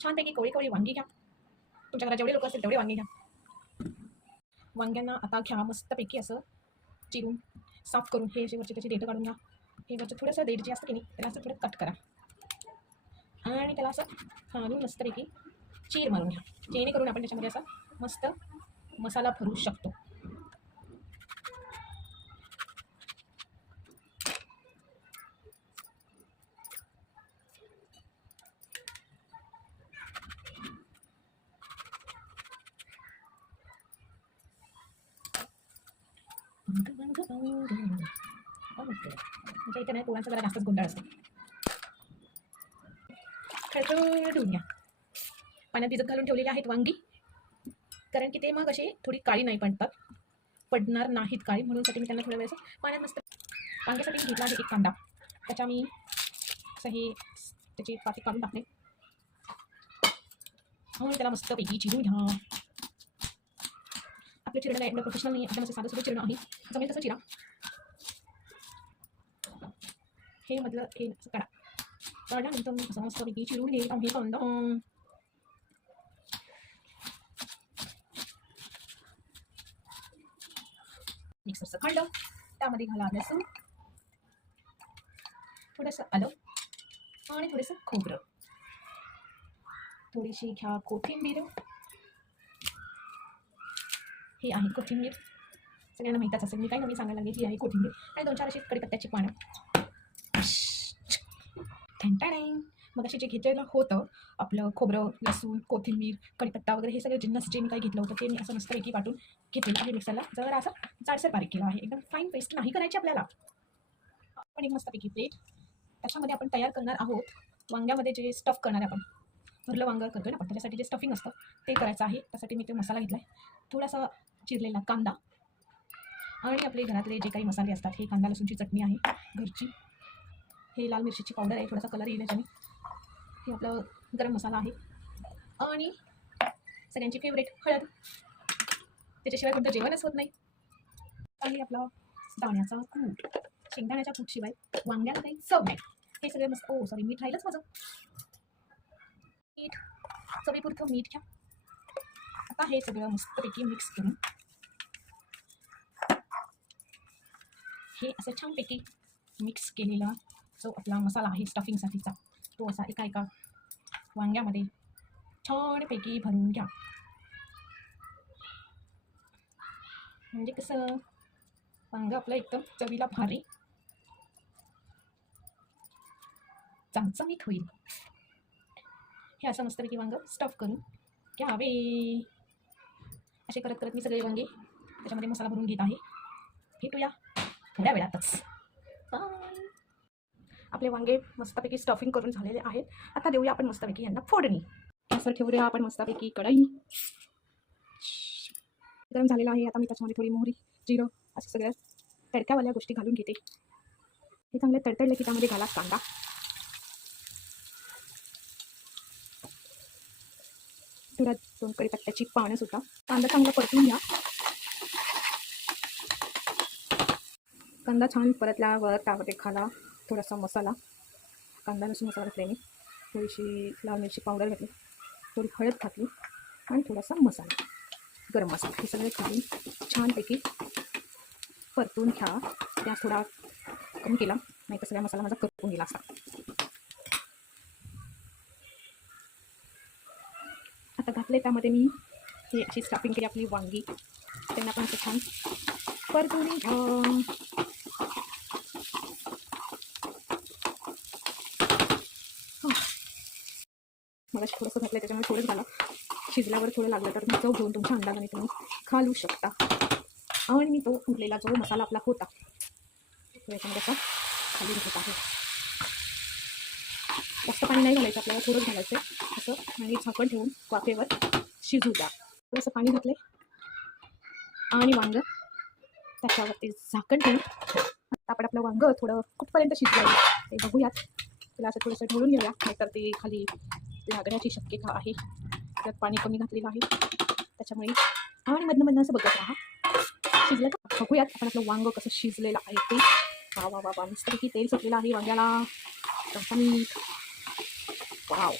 छानपैकी कोळी कोळी वांगी घ्या. तुमच्या घरात जेवढे लोक असतील तेवढे वांगे घ्या. वांग्यांना आता घ्या मस्तपैकी असं चिरून साफ करून हे असे वरचे त्याची देठं काढून घ्या. हे वरचं थोडंसं देठ जे असतं की नाही त्याला असं थोडं कट करा आणि त्याला असं घालून मस्तपैकी चीर मारून घ्या, जेणेकरून आपण त्याच्यामध्ये असा मस्त मसाला भरू शकतो. म्हणजे इथे नाही पोळ्यांचा जरा जास्तच गोंधळ असतो. खळखळून घ्या. पाण्यात भिजत घालून ठेवलेली आहेत वांगी, कारण की ते मग अशी थोडी काळी नाही पडणार नाहीत काळी, म्हणून साठी मी त्यांना थोड्या वेळेस पाण्यात मस्त. वांग्यासाठी मी घेतला आहे एक कांदा, त्याच्या मी असं त्याची पाती काढून टाकले म्हणून त्याला मस्तपैकी चिरून घ्या. आपलं चिरणं एवढं प्रोफेशनल नाही, एकदम असं साधं सुद्धा चिरणं आहे, जमेल तसं चिरा. हे मधलं हे असं करा, काढल्यानंतर मी असं मस्तपैकी चिरून घेत आहे कांदा. मिक्सरचं काढलं, त्यामध्ये घाला लसूण, थोडंसं आलं आणि थोडंसं खोबरं, थोडीशी घ्या कोथिंबीर. ही आहे कोथिंबीर, सगळ्यांना माहीतच असेल, मी काही नवीन सांगायला लागली. ही आहे कोथिंबीर आणि 2-4 अशी कढीपत्त्याची पानं. मग अशी जे घेतलेलं होतं आपलं खोबरं, लसूण, कोथिंबीर, कढीपत्ता वगैरे हे सगळे जिन्नस जे मी काही घेतलं होतं ते मी असं मस्तपैकी वाटून घेतलेलं आहे मिक्सरला. जरा असं जाडसर बारीक केलं आहे, एकदम फाईन पेस्ट नाही करायची आपल्याला. आपण एक मस्तपैकी प्लेट, त्याच्यामध्ये आपण तयार करणार आहोत वांग्यामध्ये जे स्टफ करणार आहे आपण, भरलं वांगं करतोय ना आपण, त्याच्यासाठी जे स्टफिंग असतं ते करायचं आहे. त्यासाठी मी ते मसाला घेतला आहे, थोडासा चिरलेला कांदा आणि आपले घरातले जे काही मसाले असतात. हे कांदा लसूणची चटणी आहे घरची, हे लाल मिरचीची पावडर आहे, थोडासा कलर येईल याच्याने, हे आपलं गरम मसाला आहे आणि सगळ्यांची फेवरेट हळद, त्याच्याशिवाय कोणतं जेवणच होत नाही. आणि आपला दाण्याचा कूट, शेंगदाण्याच्या कूटशिवाय वांग्याला काही चव नाही. हे सगळे मस्त. सॉरी, मीठ राहिलंच माझं. मीठ चवीपुरतं मीठ घ्या. आता हे सगळं मस्तपैकी मिक्स करून हे असं छानपैकी मिक्स केलेला जो आपला मसाला आहे स्टफिंगसाठीचा, तो असा एका वांग्यामध्ये छानपैकी भरून घ्या. म्हणजे कसं वांगं आपलं एकदम चवीला भारी चमचमीत होईल. हे असं मस्तपैकी वांगं स्टफ करून घ्यावे. असे करत करत मी सगळे वांगे त्याच्यामध्ये मसाला भरून घेत आहे. भेटूया थोड्या वेळातच. आपले वांगे मस्तपैकी स्टफिंग करून झालेले आहेत. आता देऊया आपण मस्तपैकी यांना फोडणी. असं ठेवूया आपण मस्तपैकी कढई गरम झालेला आहे. आता मी त्याच्यामध्ये थोडी मोहरी, जिरं असं सगळ्या तडक्यावाल्या गोष्टी घालून घेते. हे चांगले तडतडले की त्यामध्ये घाला कांदा, थोडा 2 कढीपत्त्याची पानं सुद्धा. कांदा चांगला परतून घ्या. कांदा छान परतल्यावर त्यामध्ये घाला थोडासा मसाला, कांदा लसूण मसाला घातले मी, थोडीशी लाल मिरची पावडर घातली, थोडी हळद घातली आणि थोडासा मसाला, गरम मसाला. हे सगळे घालून छानपैकी परतून घ्या. गॅस थोडा कमी केला, नाही तर सगळा मसाला माझा करपून गेला असता. आता घातले त्यामध्ये मी हे अशी स्टफिंग केली आपली वांगी, त्यांना पण असं छान परतून घ्या. मला थोडंसं घातलं त्याच्यामुळे थोडंच घाला, शिजल्यावर थोडं लागलं तर चव घेऊन तुमच्या अंदाजाने तुम्ही घालू शकता. आणि मी तो उरलेला जो मसाला आपला होता याच्यामध्ये असा खाली घेत आहे. जास्त पाणी नाही घालायचं आपल्याला, थोडंच घालायचं असं आणि झाकण ठेवून वाफेवर शिजू द्या. थोडंसं पाणी घातले आणि वांगं त्याच्यावरती झाकण ठेवून आपण आपलं वांगं थोडं कुठपर्यंत शिजलं ते बघूयात. त्याला असं थोडंसं ढवळून घेऊया, नाहीतर ते खाली लागण्याची शक्यता आहे. त्यात पाणी कमी घातलेलं आहे त्याच्यामुळे. आणि मधनं असं बघत राहा, शिजलं का बघूयात आपण आपलं वांगं कसं शिजलेलं आहे ते. वा वा वा वा, मस्तपैकी तेल सुटलेलं आहे वांग्याला. चमचमीत. वाव.